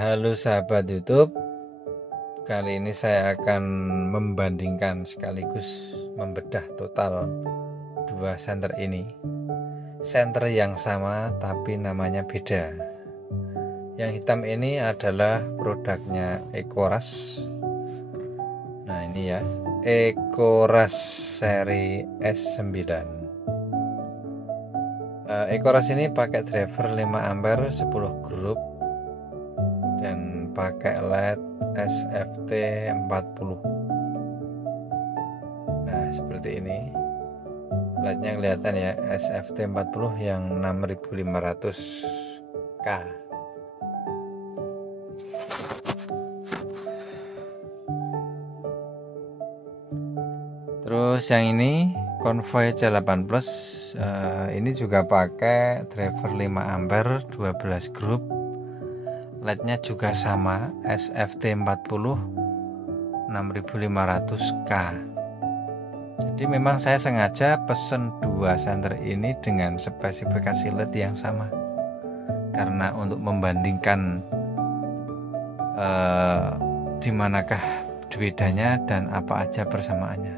Halo sahabat YouTube, kali ini saya akan membandingkan sekaligus membedah total dua senter ini. Senter yang sama tapi namanya beda. Yang hitam ini adalah produknya Ecoras. Nah ini ya, Ecoras seri S9. Ecoras ini pakai driver 5 ampere 10 grup dan pakai LED SFT 40. Nah seperti ini LED-nya kelihatan ya, SFT 40 yang 6500K. Terus yang ini Convoy C8 Plus, ini juga pakai driver 5 ampere 12 grup, LED-nya juga sama SFT 40 6500K. Jadi memang saya sengaja pesen dua senter ini dengan spesifikasi LED yang sama, karena untuk membandingkan di manakah bedanya dan apa aja persamaannya.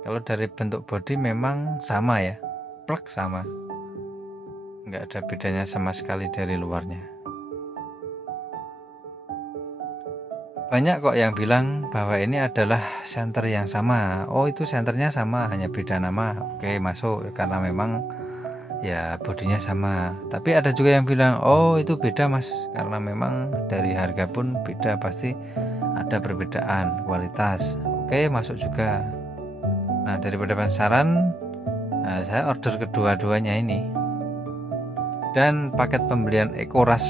Kalau dari bentuk bodi memang sama ya, plek sama, nggak ada bedanya sama sekali dari luarnya. Banyak kok yang bilang bahwa ini adalah senter yang sama. Oh itu senternya sama, hanya beda nama. Oke masuk, karena memang ya bodinya sama. Tapi ada juga yang bilang oh itu beda mas, karena memang dari harga pun beda, pasti ada perbedaan kualitas. Oke masuk juga. Nah daripada penasaran, saya order kedua-duanya ini. Dan paket pembelian Ecoras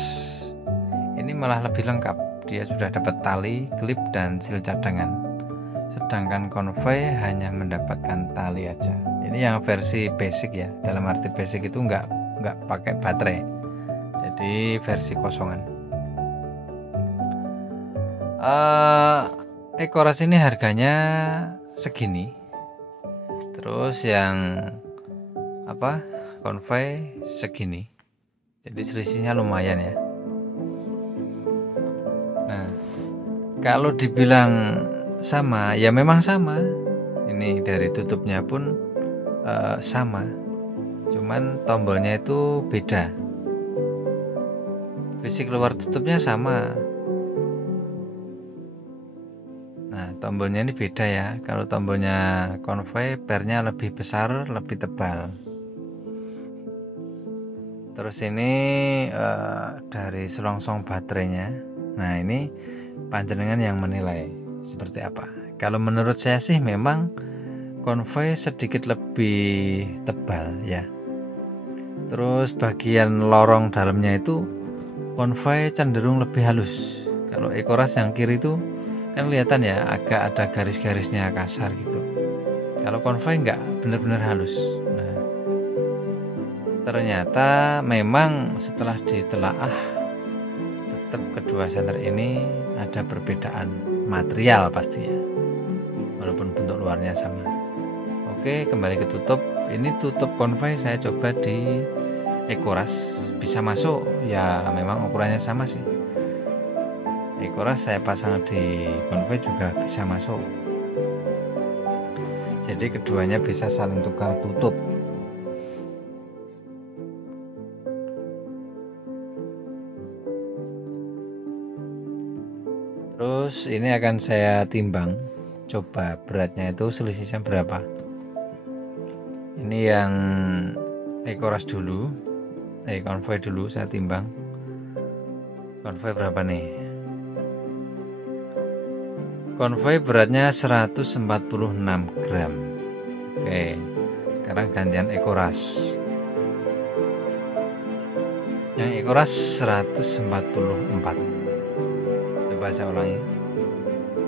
ini malah lebih lengkap. Dia sudah dapat tali, klip, dan sil cadangan. Sedangkan Convoy hanya mendapatkan tali aja. Ini yang versi basic ya. Dalam arti basic itu nggak pakai baterai. Jadi versi kosongan. Ecoras ini harganya segini. Terus yang Convoy segini. Jadi selisihnya lumayan ya. Kalau dibilang sama, ya memang sama. Ini dari tutupnya pun sama, cuman tombolnya itu beda. Fisik luar tutupnya sama. Nah, tombolnya ini beda ya. Kalau tombolnya Convoy, pernya lebih besar, lebih tebal. Terus ini dari selongsong baterainya. Nah, ini panjenengan yang menilai seperti apa. Kalau menurut saya sih memang Convoy sedikit lebih tebal ya. Terus bagian lorong dalamnya itu Convoy cenderung lebih halus. Kalau Ecoras yang kiri itu kan kelihatan ya, agak ada garis-garisnya kasar gitu. Kalau Convoy enggak, benar-benar halus. Nah, ternyata memang setelah ditelaah, tetap kedua senter ini ada perbedaan material pastinya, walaupun bentuk luarnya sama. Oke, kembali ke tutup. Ini tutup Convoy saya coba di Ecoras, bisa masuk ya, memang ukurannya sama sih. Ecoras saya pasang di Convoy juga bisa masuk. Jadi keduanya bisa saling tukar tutup. Terus ini akan saya timbang, coba beratnya itu selisihnya berapa. Ini yang Ecoras dulu, Convoy dulu saya timbang. Convoy berapa nih? Convoy beratnya 146 gram. Oke, sekarang gantian Ecoras. Yang Ecoras 144. Coba saya ulangi,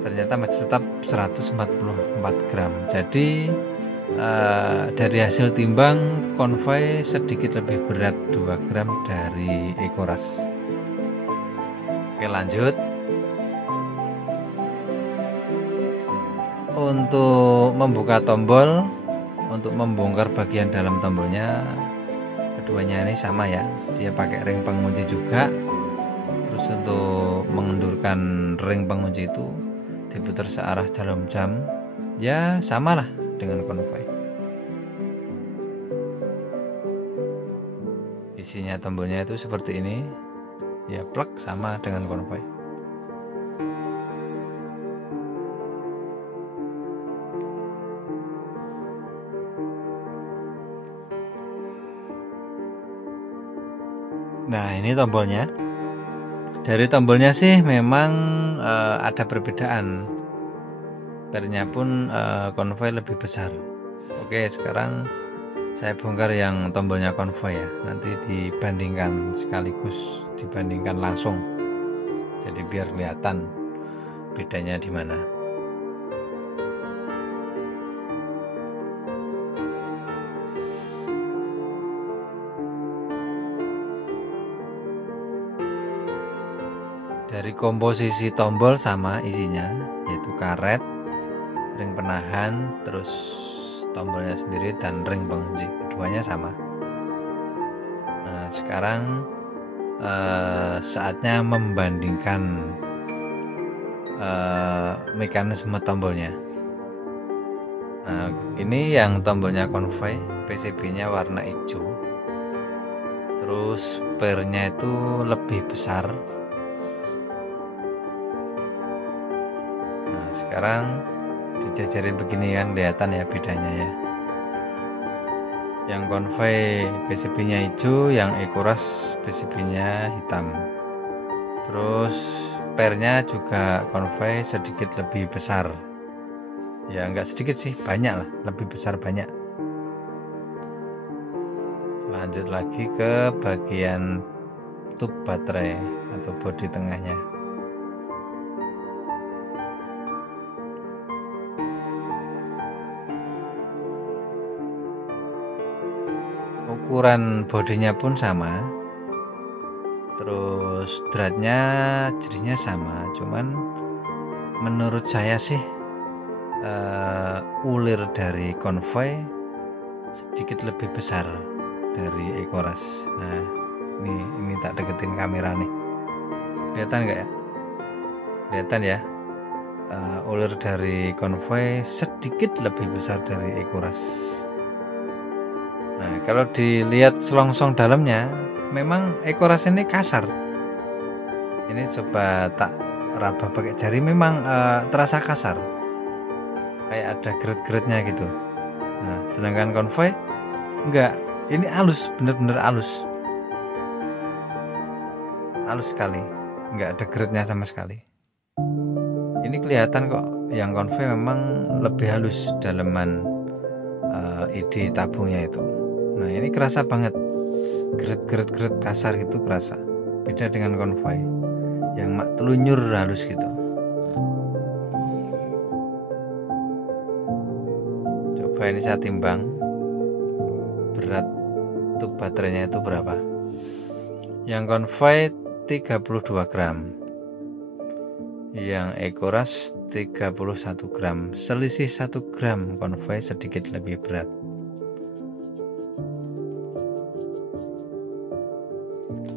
ternyata masih tetap 144 gram. Jadi dari hasil timbang Convoy sedikit lebih berat 2 gram dari Ecoras. Oke lanjut. Untuk membuka tombol, untuk membongkar bagian dalam tombolnya, keduanya ini sama ya, dia pakai ring pengunci juga. Terus untuk mengendurkan ring pengunci itu diputar searah jarum jam, ya samalah dengan konvoy. Isinya tombolnya itu seperti ini, ya plug sama dengan konvoy. Nah, ini tombolnya. Dari tombolnya sih memang ada perbedaan. Pernya pun konvoy lebih besar. Oke, sekarang saya bongkar yang tombolnya konvoy ya. Nanti dibandingkan sekaligus, dibandingkan langsung. Jadi biar kelihatan bedanya di mana. Dari komposisi tombol sama isinya, yaitu karet, ring penahan, terus tombolnya sendiri dan ring pengunci, keduanya sama. Nah, sekarang saatnya membandingkan mekanisme tombolnya. Nah, ini yang tombolnya konvoy, PCB-nya warna hijau, terus pernya itu lebih besar. Sekarang dijajarin begini kan, kelihatan ya bedanya ya. Yang konvoy PCB-nya hijau, yang Ecorush PCB-nya hitam. Terus pernya juga konvoy sedikit lebih besar. Ya enggak sedikit sih, banyak lah, lebih besar banyak. Lanjut lagi ke bagian tube baterai atau bodi tengahnya. Ukuran bodinya pun sama, terus dratnya jadinya sama, cuman menurut saya sih ulir dari konvoy sedikit lebih besar dari Ecorush. Nah, ini tak deketin kamera nih, kelihatan nggak ya? Kelihatan ya, ulir dari konvoy sedikit lebih besar dari Ecorush. Nah, kalau dilihat selongsong dalamnya, memang Ecorush ini kasar. Ini coba tak raba pakai jari, memang terasa kasar, kayak ada geret-geretnya gitu. Nah, sedangkan konvoy enggak, ini halus, bener-bener halus sekali, enggak ada geretnya sama sekali. Ini kelihatan kok, yang konvoy memang lebih halus daleman ID tabungnya itu. Nah, ini kerasa banget, geret kasar gitu kerasa. Beda dengan konvoy yang mak telunyur halus gitu. Coba ini saya timbang berat tube baterainya itu berapa. Yang konvoy 32 gram, yang Ecorush 31 gram. Selisih 1 gram, konvoy sedikit lebih berat.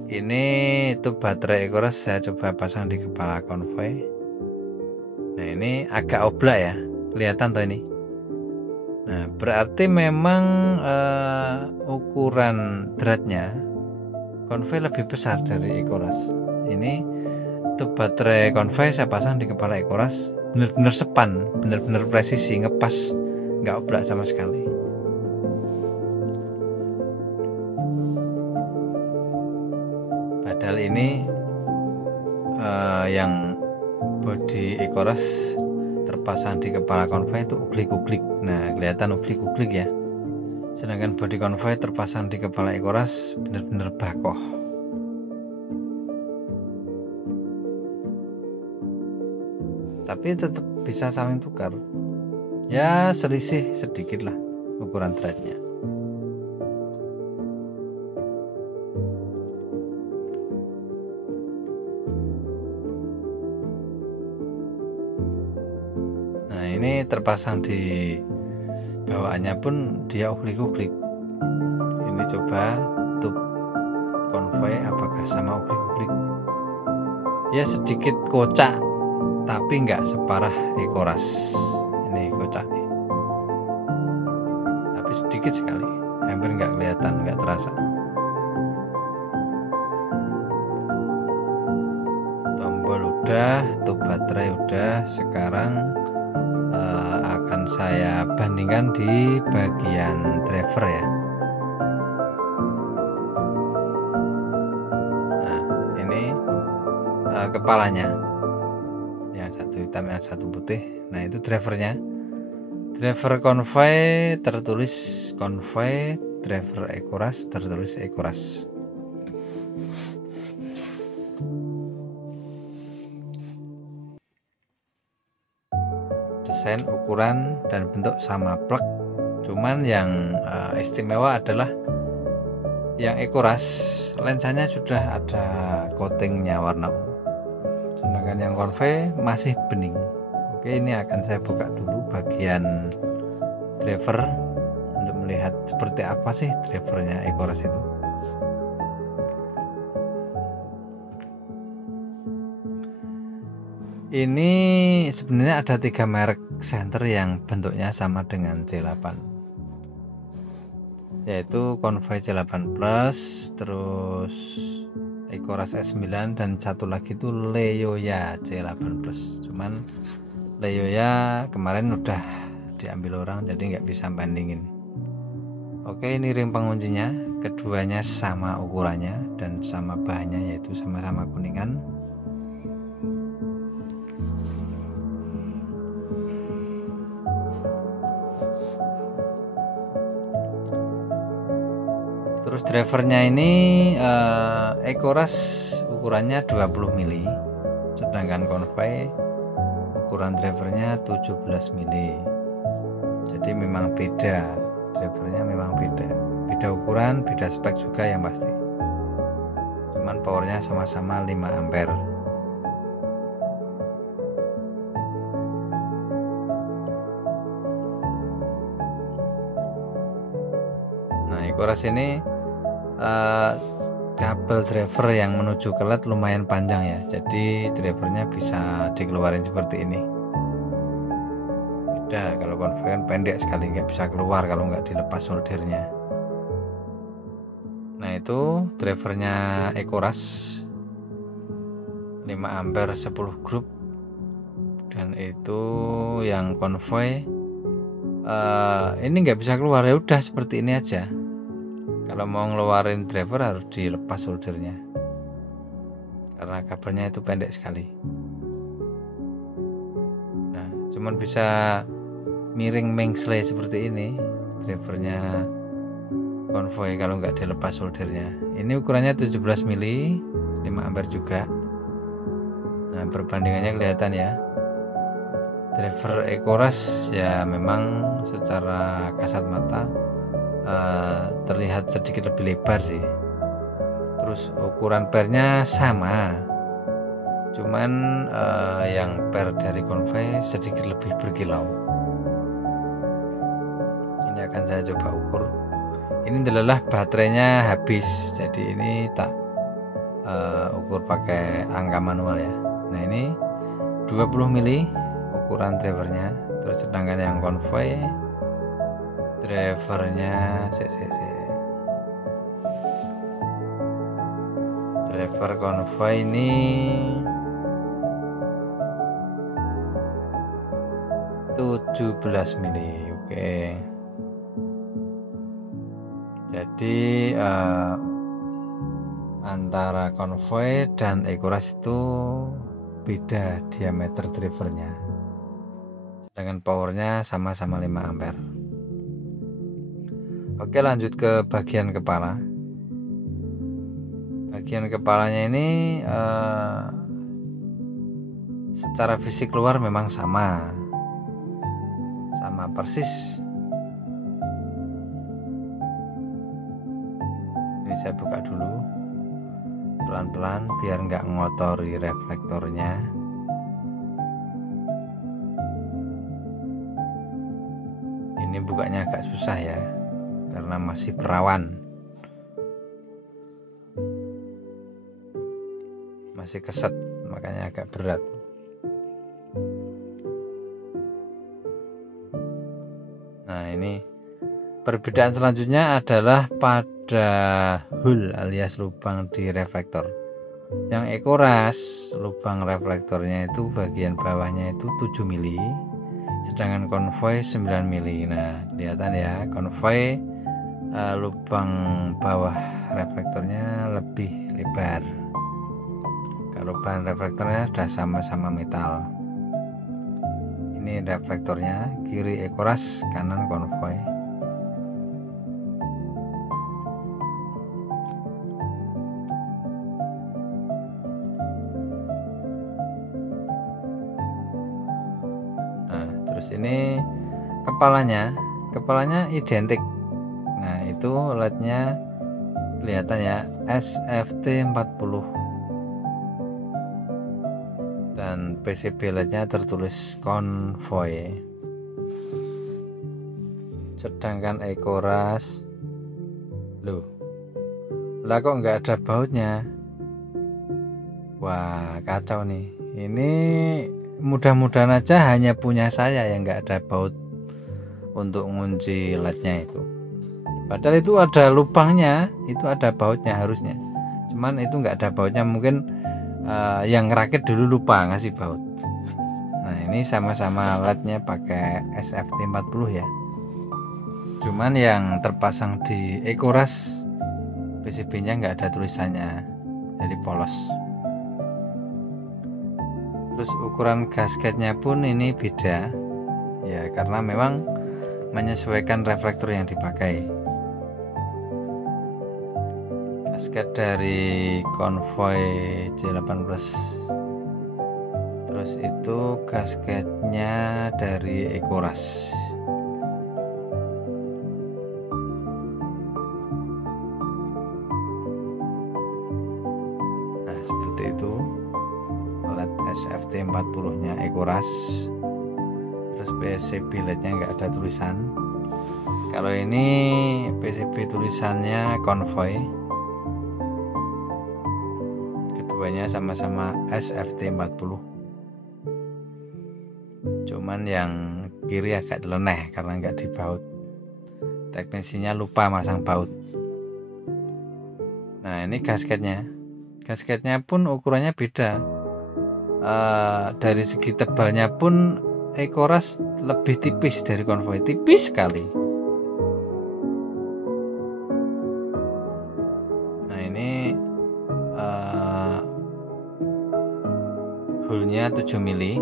Ini tube baterai Ecorush saya coba pasang di kepala konvoy. Nah, ini agak oblak ya, kelihatan tuh ini. Nah, berarti memang ukuran dratnya konvoy lebih besar dari Ecorush. Ini tube baterai konvoy saya pasang di kepala Ecorush, bener-bener sepan, bener-bener presisi, ngepas, nggak oblak sama sekali. Padahal ini yang bodi Ecorush terpasang di kepala konvoy itu uglik-uglik. Nah, kelihatan uglik-uglik ya. Sedangkan bodi konvoy terpasang di kepala Ecorush bener-bener bakoh. Tapi tetap bisa saling tukar. Ya, selisih sedikit lah ukuran dratnya. Ini terpasang di bawaannya pun dia uglik-uglik. Ini coba tube konvoy apakah sama uglik-uglik. ya sedikit kocak tapi nggak separah Ecorush. Ini kocak nih, tapi sedikit sekali, hampir nggak kelihatan, nggak terasa. Tombol udah, tuh baterai udah. Sekarang akan saya bandingkan di bagian driver ya. Nah ini kepalanya, yang satu hitam yang satu putih. Nah itu drivernya, driver Convoy tertulis Convoy, driver Ecorush tertulis Ecorush. Desain, ukuran, dan bentuk sama plek, cuman yang istimewa adalah yang Ecorush lensanya sudah ada coatingnya warna ungu, sedangkan yang Convoy masih bening. Oke, ini akan saya buka dulu bagian driver untuk melihat seperti apa sih drivernya Ecorush itu. Ini sebenarnya ada 3 merek senter yang bentuknya sama dengan C8, yaitu Convoy C8 Plus, terus Ecorush S9, dan satu lagi itu Leoya C8 Plus. Cuman Leoya kemarin udah diambil orang, jadi nggak bisa bandingin. Oke, ini ring penguncinya, keduanya sama ukurannya dan sama bahannya, yaitu sama-sama kuningan. Terus drivernya ini Ecorush ukurannya 20 mili, sedangkan Convoy ukuran drivernya 17 mili. Jadi memang beda, drivernya memang beda ukuran, beda spek juga yang pasti. Cuman powernya sama-sama 5 ampere. Nah Ecorush ini kabel driver yang menuju ke LED lumayan panjang ya, jadi drivernya bisa dikeluarin seperti ini. Beda, kalau Convoy kan pendek sekali, nggak bisa keluar kalau nggak dilepas soldernya. Nah itu drivernya Ecorush 5 ampere 10 grup, dan itu yang Convoy ini nggak bisa keluar, ya udah seperti ini aja. Kalau mau ngeluarin driver harus dilepas soldernya, karena kabelnya itu pendek sekali. Nah cuman bisa miring mengsle seperti ini drivernya Convoy kalau nggak dilepas soldernya. Ini ukurannya 17 mili, 5 ampere juga. Nah perbandingannya kelihatan ya. Driver Ecorush ya memang secara kasat mata terlihat sedikit lebih lebar sih. Terus ukuran pernya sama, cuman yang per dari Convoy sedikit lebih berkilau. Ini akan saya coba ukur. Ini adalah baterainya habis, jadi ini tak ukur pakai angka manual ya. Nah ini 20 mili ukuran drivernya. Terus sedangkan yang Convoy drivernya driver Convoy ini 17 mili. Oke, jadi antara Convoy dan Ecorush itu beda diameter drivernya, sedangkan powernya sama-sama 5 ampere. Oke, lanjut ke bagian kepala. Bagian kepalanya ini secara fisik luar memang sama persis. Ini saya buka dulu pelan-pelan biar nggak ngotori reflektornya. Ini bukanya agak susah ya, karena masih perawan, masih keset makanya agak berat. Nah, ini perbedaan selanjutnya adalah pada hole alias lubang di reflektor. Yang Ecorush lubang reflektornya itu bagian bawahnya itu 7 mili, sedangkan Convoy 9 mili. Nah, kelihatan ya, Convoy lubang bawah reflektornya lebih lebar. Kalau bahan reflektornya sudah sama-sama metal. Ini reflektornya, kiri Ecorush, kanan Convoy. Nah, terus ini kepalanya identik. Nah, itu LED-nya kelihatan ya, SFT 40, dan PCB LED-nya tertulis Convoy. Sedangkan Ecorush, loh, lah kok nggak ada bautnya? Wah, kacau nih. Ini mudah-mudahan aja hanya punya saya yang nggak ada baut untuk ngunci LED-nya itu. Padahal itu ada lubangnya, itu ada bautnya harusnya. Cuman itu nggak ada bautnya, mungkin yang ngerakit dulu lupa ngasih baut. Nah, ini sama-sama LED-nya pakai SFT 40 ya. Cuman yang terpasang di Ecorush PCB-nya nggak ada tulisannya, jadi polos. Terus ukuran gasketnya pun ini beda ya, karena memang menyesuaikan reflektor yang dipakai. Gasket dari Convoy C8 Plus, terus itu gasketnya dari Ecorush. Nah, seperti itu LED SFT 40 nya Ecorush. Terus PCB LED-nya nggak ada tulisan. Kalau ini PCB tulisannya Convoy. Keduanya sama-sama SFT 40. Cuman yang kiri agak nyeleneh karena nggak dibaut. Teknisinya lupa masang baut. Nah, ini gasketnya. Gasketnya pun ukurannya beda. Dari segi tebalnya pun Ecorush lebih tipis dari Convoy, tipis sekali. Nah, ini hole-nya 7 mili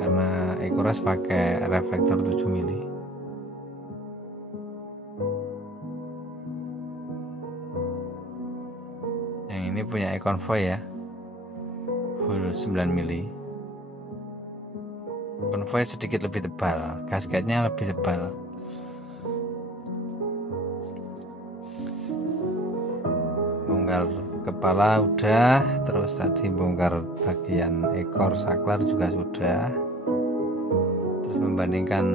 karena Ecorush pakai reflektor 7 mili. Yang ini punya Convoy ya, hole 9 mili. Convoy sedikit lebih tebal, gasketnya lebih tebal. Bongkar kepala udah, terus tadi bongkar bagian ekor saklar juga sudah, terus membandingkan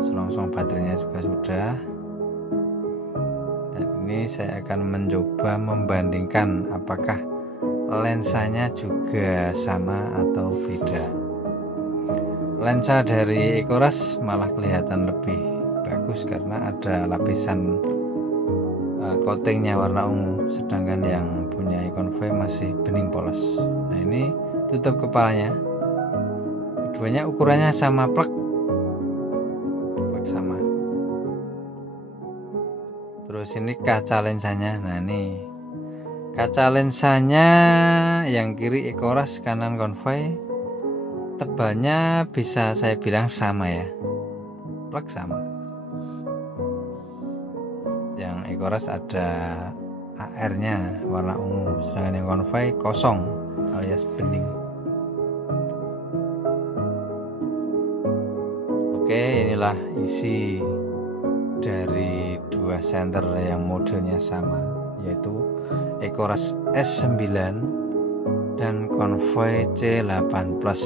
selongsong baterainya juga sudah. Dan ini saya akan mencoba membandingkan apakah lensanya juga sama atau beda. Lensa dari Ecorush malah kelihatan lebih bagus karena ada lapisan coatingnya warna ungu, sedangkan yang punya Convoy masih bening polos. Nah, ini tutup kepalanya, keduanya ukurannya sama, plek sama. Terus ini kaca lensanya. Nah, ini kaca lensanya yang kiri Ecorush, kanan Convoy. Tebalnya bisa saya bilang sama ya, plek sama. Yang Ecorush ada AR-nya warna ungu, sedangkan yang Convoy kosong alias bening. Oke, inilah isi dari dua senter yang modelnya sama, yaitu Ecorush S9 dan Convoy C8 Plus.